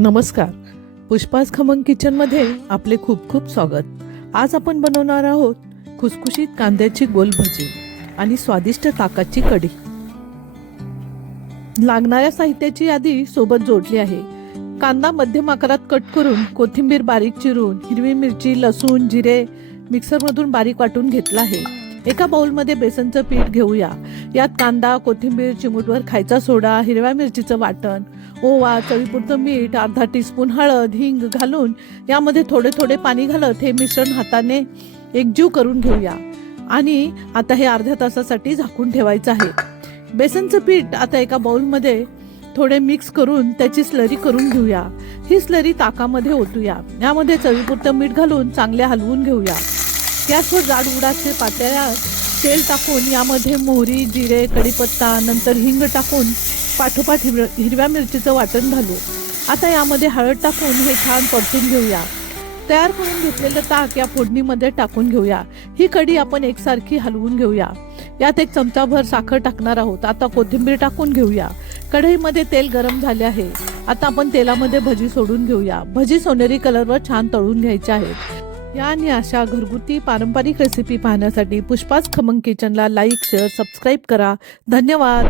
नमस्कार. पुष्पाज खमंग किचनमध्ये आपले खूप खूप स्वागत. आज आपण बनवणार आहोत खुसखुशीत कांद्याची गोल भजी आणि स्वादिष्ट ताकाची कढी. लागणाऱ्या साहित्याची यादी सोबत जोडली आहे. कांदा मध्यम आकारात कट करून, कोथिंबीर बारीक चिरून, हिरवी मिरची, लसूण, जिरे मिक्सरमधून बारीक वाटून घेतला आहे. एका बाउलमध्ये बेसनचं पीठ घेऊया. यात कांदा, कोथिंबीर, चिमूटभर खायचा सोडा, हिरव्या मिरचीचं वाटण, ओवा, चवीपुरतं मीठ, अर्धा टीस्पून हळद, हिंग घालून यामध्ये थोडे थोडे पाणी घालत हे मिश्रण हाताने एकजीव करून घेऊया. आणि आता हे अर्ध्या तासासाठी झाकून ठेवायचं आहे. बेसनचं पीठ आता एका बाउलमध्ये थोडे मिक्स करून त्याची स्लरी करून घेऊया. ही स्लरी ताकामध्ये ओतूया. यामध्ये चवीपुरतं मीठ घालून चांगले हलवून घेऊया. गॅसवर जाड उडाचे पातेल्यात तेल टाकून यामध्ये मोहरी, जिरे, कढीपत्ता, नंतर हिंग टाकून पाठोपाठ हिरव्या मिरचीचं वाटण घालू. आता यामध्ये हळद टाकून हे छान परतून घेऊया. तयार करून घेतलेलं ताक या फोडणीमध्ये टाकून घेऊया. ही कढी आपण एकसारखी हलवून घेऊया. यात एक चमचाभर साखर टाकणार आहोत. आता कोथिंबीर टाकून घेऊया. कढईमध्ये तेल गरम झाले आहे. आता आपण तेलामध्ये भजी सोडून घेऊया. भजी सोनेरी कलरवर छान तळून घ्यायच्या आहेत. या आणि अशा घरगुती पारंपरिक रेसिपी पाहण्यासाठी पुष्पाज खमंग किचनला लाईक, शेअर, सबस्क्राईब करा. धन्यवाद.